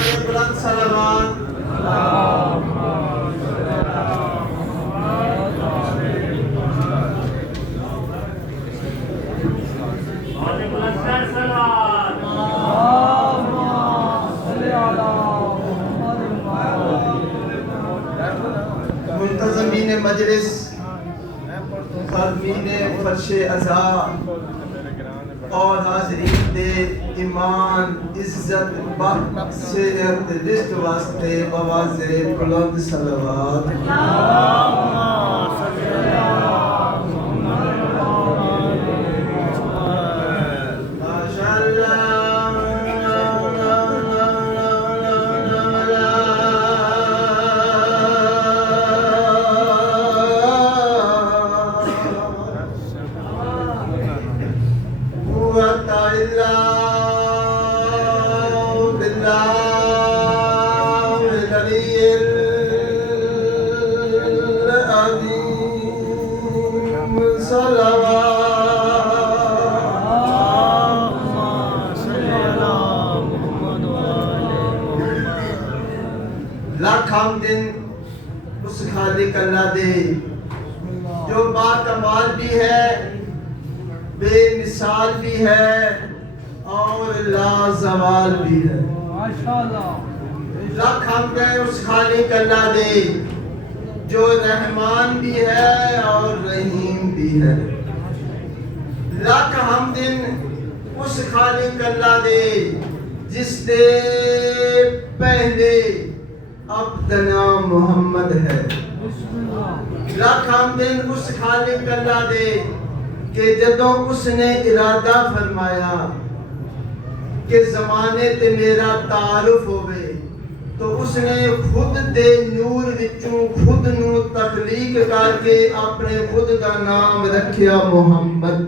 دے بلند صلوات منتظمین مجلس، خادمین فرش عزا اور حاضرین دے ایمان عزت بخشیت رزق واسطے بواضح بلند صلوات لاکھ حمد اس خالق اللہ دے جو با کمال بھی ہے، بے مثال بھی ہے اور لا زوال بھی ہے۔ لاکھ حمد اس خالق اللہ دے جو رحمان بھی ہے اور رحیم بھی ہے۔ لاکھ حمد اس خالق اللہ دے جس دے پہلے عبد نام محمد ہے۔ لاکھ حمد اس خالق اللہ دے کہ جدوں اس نے ارادہ فرمایا کہ زمانے تے میرا تعارف ہوئے تو اس نے خود دے نور وچوں خود نو تخلیق کر کے اپنے خود دا نام رکھیا محمد۔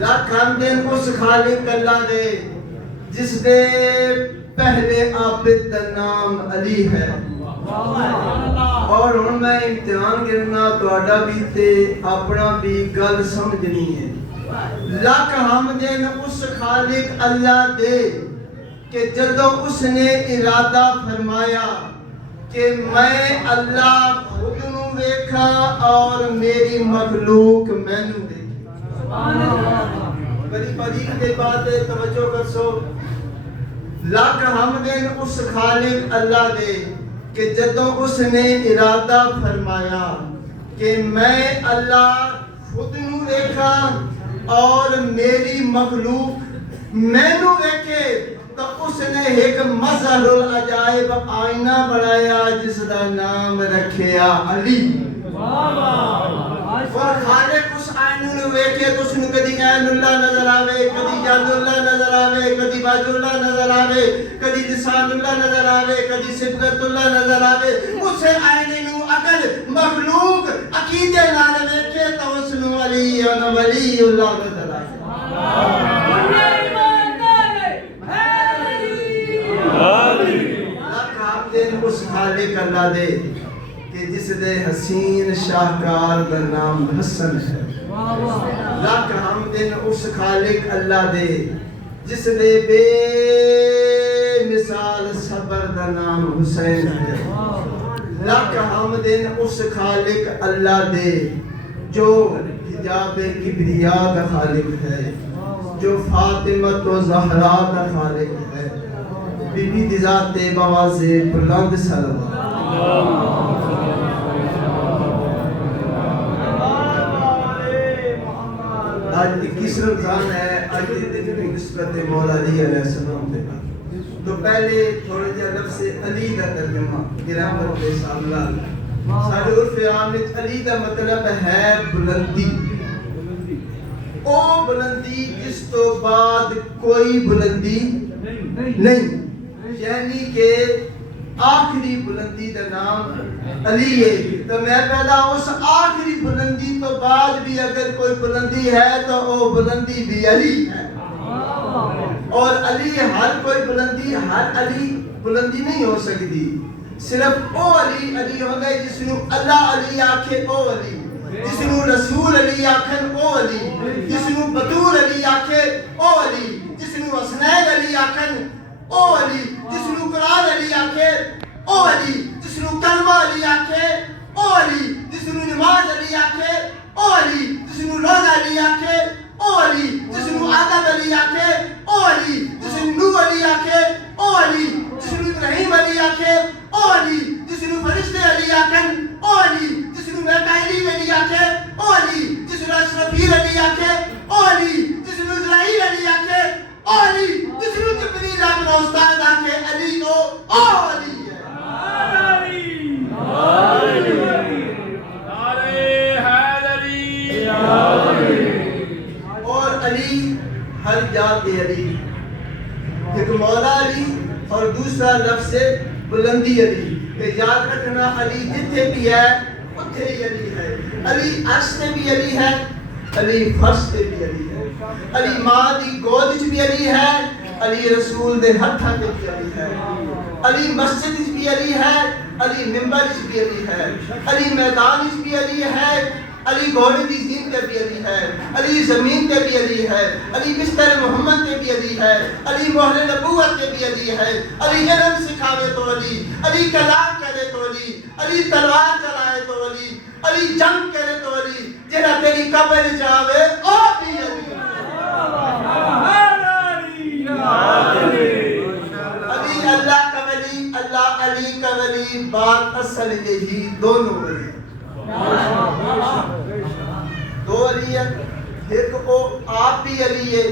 لاکھ حمد اس خالق اللہ دے جس دے پہلے عابد دا نام علی ہے۔ اور ہن میں امتحان کرنا تہاڈا بھی تے اپنا بھی گل سمجھنی ہے۔ لاکھ حمد اس خالق اللہ دے کہ جدوں اس نے ارادہ فرمایا کہ میں اللہ خود نو ویکھا اور میری مخلوق مینوں ویکھے۔ بڑی باریک دے بات توجہ کرسو۔ لاکھ حمد اس خالق اللہ دے کہ جدوں اس نے ارادہ فرمایا کہ میں اللہ خود نو ویکھا اور میری مخلوق مینوں ویکھے تو اس نے ایک مظہر العجائب آئینہ بنایا جس دا نام رکھیا علی۔ اور خالق اس آئینہ نو ویکھے تو اس نے کدی عین اللہ نظر آوے، کدی جاد اللہ نظر آوے، کدی باج اللہ نظر آوے، کدی لسان اللہ نظر آوے، کدی صبغت اللہ نظر آوے۔ اس آئینے نو اگر مخلوق عقیدے نال ویکھے تو اس نو علی انا ولی اللہ نظر آوے۔ لاکھ حمد اس خالق اللہ دے کہ جس دے حسین شاہکار دا نام حسن ہے۔ لاکھ حمد اس خالق اللہ دے جس دے بے مثال صبر دا نام حسین ہے۔ لاکھ حمد اس خالق اللہ دے جو حجاب کبریا دا خالق ہے، جو فاطمہ و زہرا دا خالق ہے۔ بی بی دی ذات بواضح بلند صلوات۔ آج 21 رمضان ہے، آج دن کی نسبت مولا علی علیہ السلام دے تو پہلے تھوڑے جا لفظ علی دا ترجمہ گرامر دے سامنے سارے عرف عام وچ علی دا مطلب ہے بلندی، او بلندی جس تو بعد کوئی بلندی نہیں، یعنی کہ آخری بلندی دا نام علی ہے۔ تو میں پیدا اس آخری بلندی تو بعد بھی اگر کوئی بلندی ہے تو وہ بلندی بھی علی ہے۔ اور علی ہر کوئی بلندی، ہر علی بلندی نہیں ہو سکتی، صرف او علی علی ہوگا جس نو اللہ علی آکھے او علی، جس نو رسول علی آکھن او علی، جس نو بطول علی آکھے او علی، جس نو حسنین علی آکھن او علی جس نو قرآن علی آکھے او علی جس نو کلمہ علی آکھے او علی جس نو نماز علی آکھے او علی جس نو روزہ علی آکھے او علی جس نو آدم علی آکھے او علی جس نو نوح علی آکھے او علی جس نو ابراہیم علی آکھے او علی جس نو فرشتے علی آکھن او علی جس نو میکائیل علی آکھے او علی جس نو اسرافیل علی آکھے او علی جس نو اسرائیل علی آکھے او علی جس نو جبریل اپنا استاد آکھے علی او علی اور علی ہر جات علی ایک مولا علی اور دوسرا لفظ بلندی علی کہ یاد رکھنا علی جتھے بھی ہے اتھے ہی علی ہے علی عرش تے بھی علی ہے علی فرش تے بھی علی ہے علی ماں دی گود وچ بھی علی ہے علی رسول دے ہتھاں تے بھی علی ہے علی مسجد وچ بھی علی ہے علی منبر وچ بھی علی ہے علی میدان وچ بھی علی ہے علی گھوڑے دی زین تے بھی علی ہے علی زمین تے بھی علی ہے علی بستر محمد تے بھی علی ہے علی مہر نبوت تے بھی علی ہے علی علم سکھاوے تو علی علی کلام کرے تو علی علی تلوار چلائے تو علی علی جنگ کرے تو علی جہاں تیری قبر جاوے او بھی علی علی اللہ کا ولی اللہ علی کا ولی بات اصل یہی دونوں ولی دو علی ہے ایک او آپ بھی علی ہے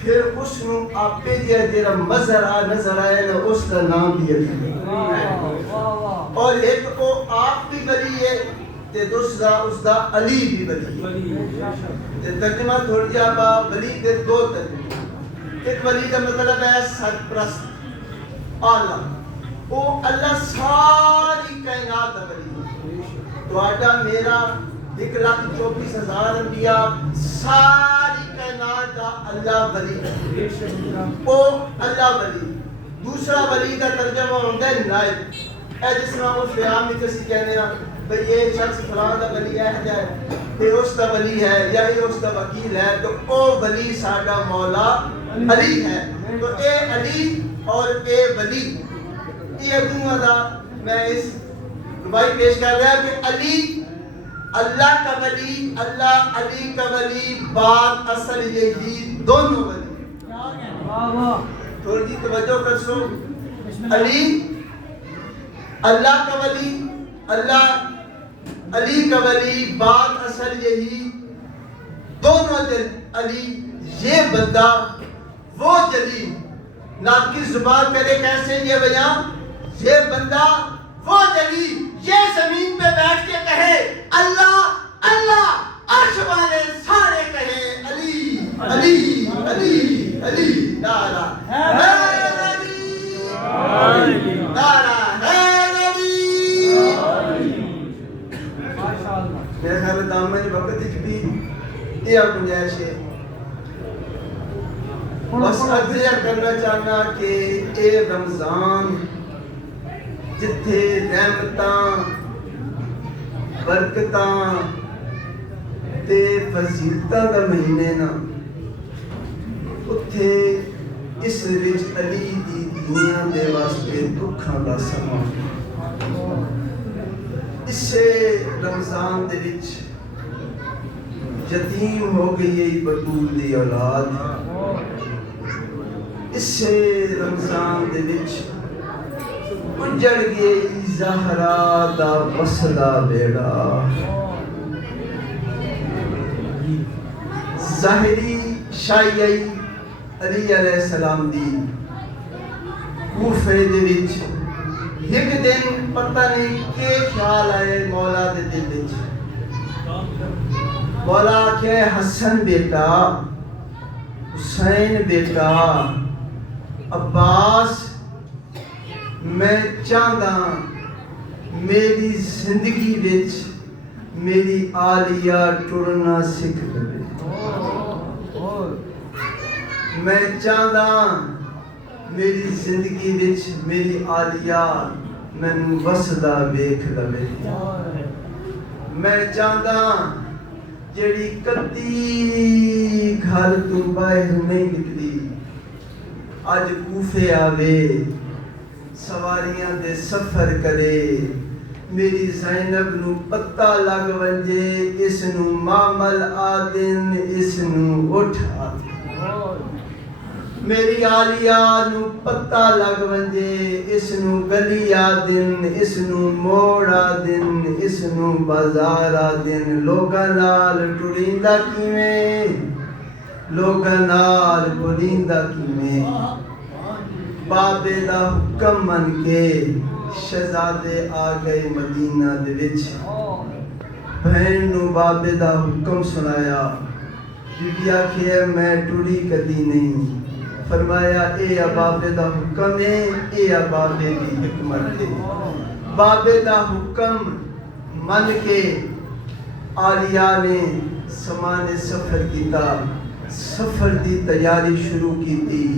پھر اس نو آپ پہ جیرا نظر آئے نا اس کا نام بھی علی ہے اور ایک او آپ بھی ولی ہے تے دوسرا اس دا علی بھی ولی ہے ترجمہ تھوڑی جا با ولی دے دو ترجمہ ایک ولی کا مطلب ہے سرپرست اعلیٰ او اللہ ساری کائنات دا ولی تو آٹا میرا 1,24,000 انبیاء ساری کائنات دا اللہ ولی او اللہ ولی دوسرا ولی کا ترجمہ ہوتا ہے نائب اے جس میں وہ فیام میں کسی کہنے ہیں بھئی یہ شخص فلان دا ولی ہے یہ اس دا ولی ہے یا یہ اس دا وکیل ہے تو او ولی ساڈا مولا علی ہے تو اے علی اور اے ولی یہ دونوں دا میں اس ربائی پیش کر رہا ہے کہ علی اللہ کا ولی اللہ علی کا ولی بات اصل یہی دونوں ولی تھوڑی جی توجہ کر سو علی اللہ کا ولی اللہ علی کا ولی بات اصل یہی دونوں دل علی یہ بندہ وہ جلی ناقص زبان کرے کیسے یہ بیان یہ بندہ وہ جلی یہ زمین پہ بیٹھ کے کہے اللہ اللہ عرش والے سارے کہے علی علی علی علی نعرہ علی نعرہ علی میرے خیال دامن وقت بھی یہ گنجائش ہے بس عرضیہ کرنا چاہنا کہ اے رمضان جتھے رحمتاں برکتاں تے فضیلتاں دا مہینے نا اتھے اس وچ علی دی دنیا دے واسطے دکھاں دا سما اسے رمضان دے وچ یتیم ہو گئی ہے بطول دی اولاد اسے رمضان دے وچ اجڑ گئی زہرا دا مسئلہ بیڑا ظاہری شائعی علی علیہ السلام دی کوفے دے وچ ایک دن پتہ نہیں کہ خیال آئے مولا دے دل وچ مولا کہ حسن بیٹا حسین بیٹا عباس میں چاہتا میری زندگی وچ میری آلیہ ٹرنا سکھ دے میں چاہتا میری زندگی وچ میری آلیہ مینوں وسدا ویکھ لوے میں چاہتا جڑی کتی گھر تو باہر نہیں نکلی اج کوفے آوے سواریاں دے سفر کرے میری زینب نو پتہ لگ ونجے اس نو معمل آدن اس نو اٹھ آدن میری عالیہ نو پتہ لگ ونجے اس نو گلی آدن اس نو موڑ آدن اس نو بازار آدن لوگاں نال ٹریندا کیویں لوگاں نال بولیندا کیویں بابے دا حکم من کے شہزادے آ گئے مدینہ دے وچ بہن نو بابے دا حکم سنایا بی بی آکھے میں ٹوری کدی نہیں فرمایا اے بابے دا حکم ہے اے بابے دی حکمت ہے بابے دا حکم من کے عالیہ نے سامان سفر کیتا سفر دی تیاری شروع کی تھی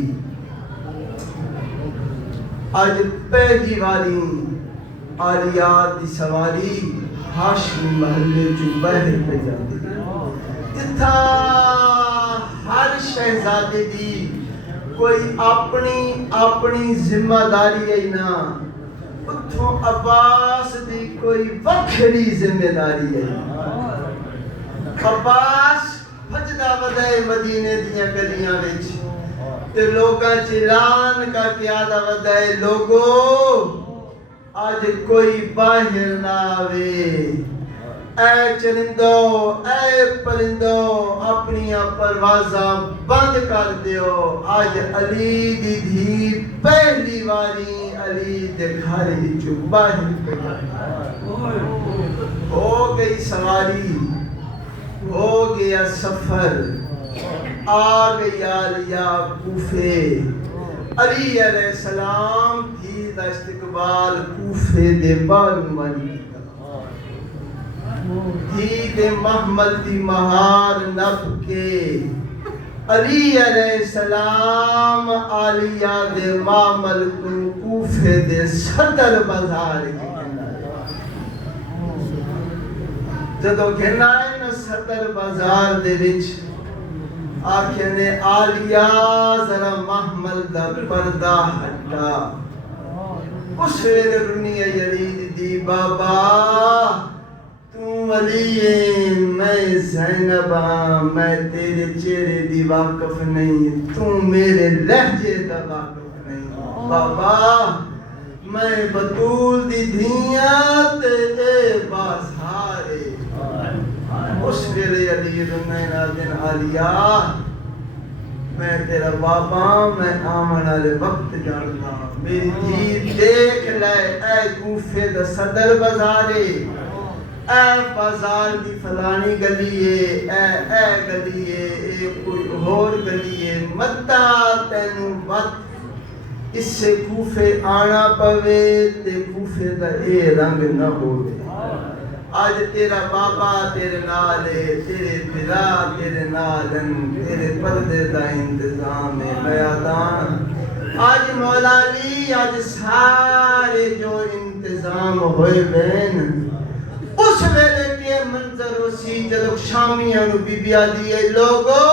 آج پہلی واری عالیہ دی سواری ہاشمی محلے جو باہر پہ جاتی اتھا ہر شہزادے دی کوئی اپنی ذمہ داری ہے نا اتھوں عباس دی کوئی وکھری ذمہ داری ہے عباس بھجدا ودائے مدینے دیاں گلیاں وچ تے لوگاں چلان کا کیا دا ودائے لوگو آج کوئی باہر نہ آوے اے چرندو اے پرندو اپنی پروازاں بند کر دیو آج علی دی دھی پہلی واری علی دے گھر وچوں باہر پہ ہو گئی سواری ہو گیا سفر آ گئی عالیہ کوفے علی علیہ السلام تھی دا استقبال کوفے دے بانو والی تھی دے محمل دی مہار نب کے علی علیہ السلام عالیہ دے معمل کو کوفے دے صدر بازار کی جدو کہنا ہے نا صدر بازار دے وچ آکھے نے عالیہ ذرا محمل دا پردہ ہٹا اس ویلے رنی علی دی بابا تو علی ہے میں زینب میں تیرے چہرے دی واقف نہیں تو میرے لہجے دا واقف نہیں بابا میں بطول دی دھیاں تے اے بازارے اس ویلے علی رنین آدن عالیہ میں تیرا بابا میں آمن والے وقت جاننا میری دھی دیکھ لے اے کوفے دا صدر بازارے اے بازار دی فلانی گلی ہے اے گلی ہے اے کوئی اور گلی ہے متا تینوں وقت اس سے کوفے آنا پوے تے کوفے دا اے رنگ نہ ہوئے آج تیرا بابا تیرے نالے تیرے پلا تیرے نالن تیرے پردے دا انتظام ہے بیادان آج مولا علی آج سارے جو انتظام ہوئے بین اس ویلے کے منظر اسی جدو شامیاں نو بی بی آدھی ہے لوگو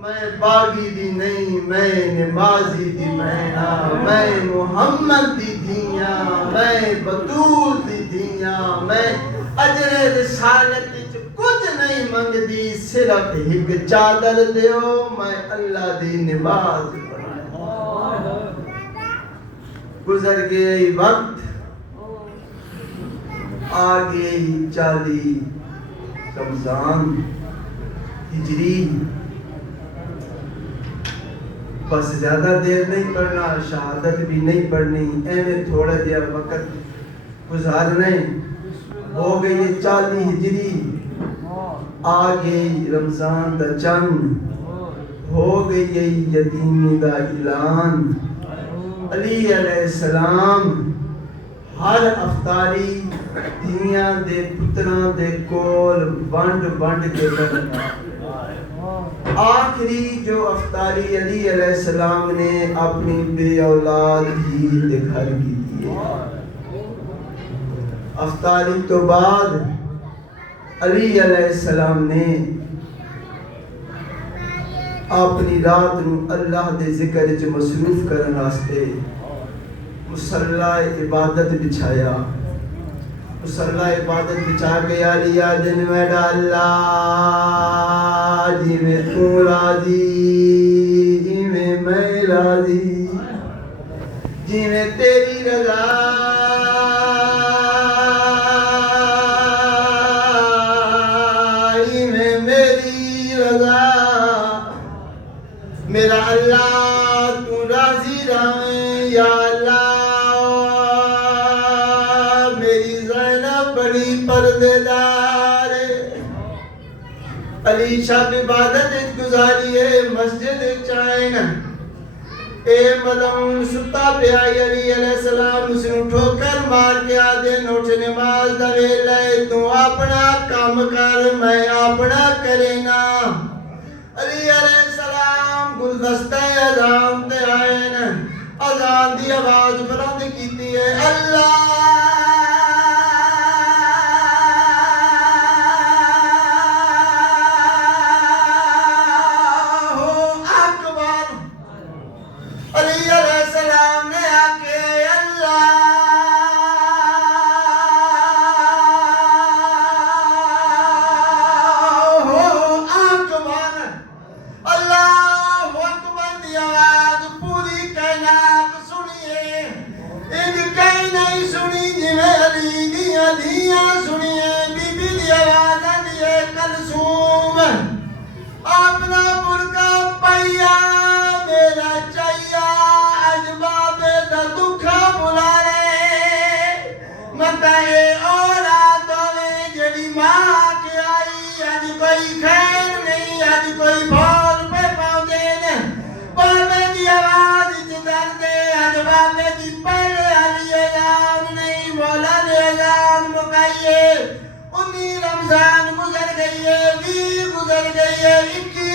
میں باغی دی نہیں میں نمازی دی میں محمد دی دھیاں میں بطول دی دھیاں میں اجر رسالت وچ کچھ نہیں منگ دی صرف ایک چادر دیو میں اللہ دی نماز پڑھا گزر گئے وقت آگے 40 رمضان ہجری بس زیادہ دیر نہیں پڑھنا شہادت بھی نہیں پڑھنی اینے تھوڑا دیا وقت گزارنے ہو گئی 40 ہجری آگے رمضان دا چند ہو گئی یتیمی دا اعلان علی علیہ السلام ہر افطاری دنیا دے پتران دے کول بنڈ کے کرنا آخری جو افطاری علی علیہ السلام نے اپنی بے اولاد ہی دے گھر کی دی افطاری تو بعد علی علیہ السلام نے اپنی رات نو اللہ دے ذکر وچ مصروف کرن واسطے مصلا عبادت بچھایا. مصلا عبادت بچھا کے یا دن میڈا اللہ جی میں تو راضی جی میں راضی جی میں تیری رضا جی میں میری رضا میرا اللہ تو راضی رہے یا اللہ. پردے دار علی شاہ عبادت گزاری ہے مسجد چائن اے ملعون ستا پیا علی علیہ السلام اس نو ٹھوکر مار کے آدھے نوٹ نماز دا ویلا تو اپنا کام کر میں اپنا کرے نا. علی علیہ السلام گلدستہ اذان تے آئے نا. اذان دی آواز بلند کیتی ہے اللہ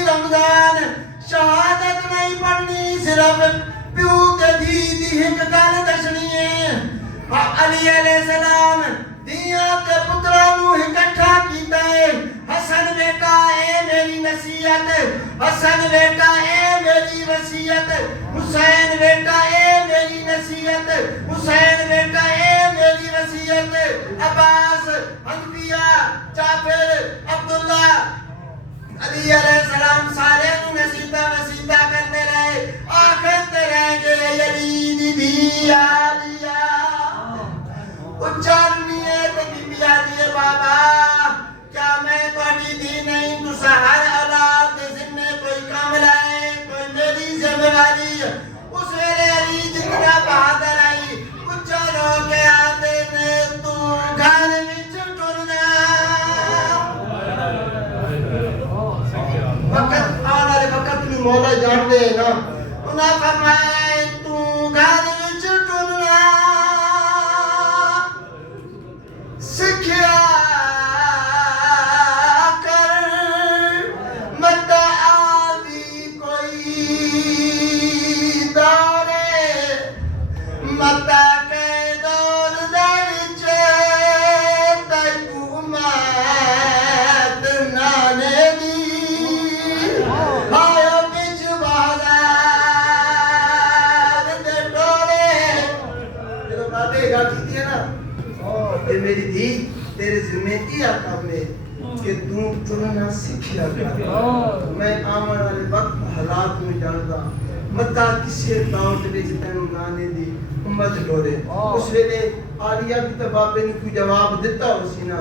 رمضان شہادت نہیں پڑھنی صرف پیو تے دھی دی ہک گل دسنی ہے. علی علیہ السلام دیاں تے پتراں نو اکٹھا کیتا ہے. حسن بیٹا اے میری نصیحت حسن بیٹا اے میری وصیت حسین بیٹا اے میری نصیحت حسین بیٹا اے میری وصیت. عباس حنفیہ جعفر عبداللہ علی علیہ السلام سارے نصیبہ وسیبہ کرتے رہے. آخر تے رہ گئے یزید دی آلیا اچھارنی ہے تو بی بی آدھی بابا کیا میں توڑی دی نہیں تسا ہر اولاد ذمہ کوئی کام لائے کوئی میری ذمہ واری. اس ویلے علی جتنا بہادر آئی اچھار ہو کے آتے نے تو گھر وچ ٹرنا وقت آنا لے وقت بھی مولا جانتے ہیں نا. انہاں فرمائے تو گھر وچ ٹرنا سکھیا کر مت آوی کوئی دورے مت کے دور وچ تیکو مات نانے دی آیا بچ بازار دے ٹورے. جدو باتیں گا کیتی ہے نا اے میری دھی تیرے ذمہ کی کام ہے کہ تو چننا سیکھیا کر. میں آمن والے وقت حالات میں جانتا متا کسے دعوت وچ تینوں نانے دی امت ڈورے. اس ویلے عالیہ کی تبابے نے کوئی جواب دیتا ہو سی نا.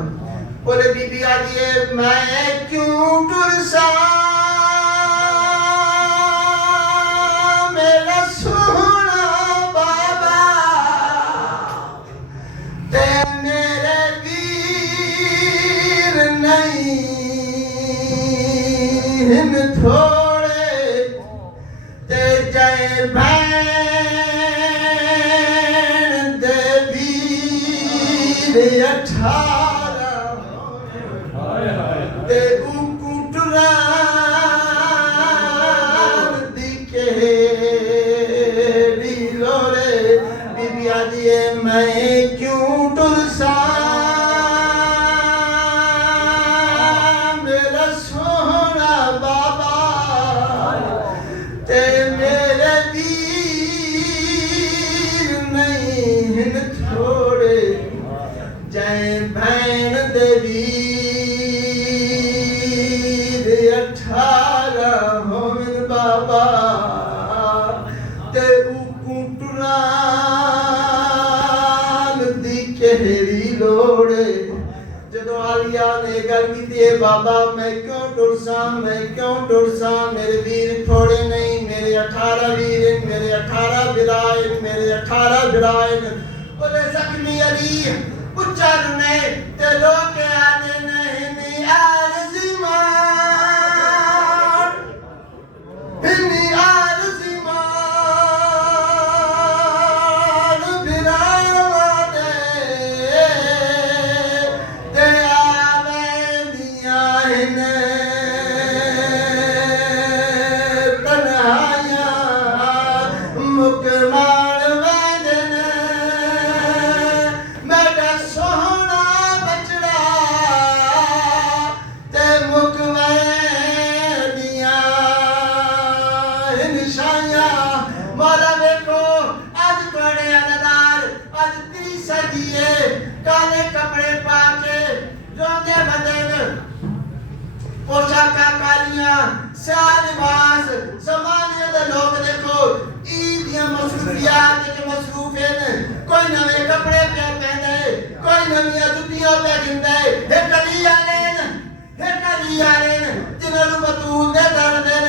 بولے بی بی آلیے میں کیوں ٹرسا میرا سونا بابا تے میرے ویر نہیں تھوڑے تے جائے بھین دے ویر 18 تے کٹران دی کیڑی لوڑے. بی بی آدھی میں کیوں ٹرسا میرا سونا بابا چھوڑے جدو آلیا نے گل کی بابا میں کیوں ٹرساں میرے ویر تھوڑے نہیں میرے 18 ویر میرے 18 برائن میرے 18 برائن بولے زخمی علی اچھا رنے تے لوگ آنے نہیں عارضی مان ہنی عارضی مان برائن وانے تے آویں دیاں تنہائیاں مکمان ویندن میڈا سونا بچڑا تے مکویں دیاں نشائیاں مولا دیکھو اج کوڑے اندار اج 30 صدیے کالے کپڑے پا کے روندے بدن پوشاکاں کالیاں سیاہ لباس زمانے دے لوگ دیکھو عید یا مصروفیات وچ مصروف ہیں کوئی نویں کپڑے پہ پہنے کوئی نویں جُتیاں پہ گھندے ایک علی آلین جنہوں بطول دے در دین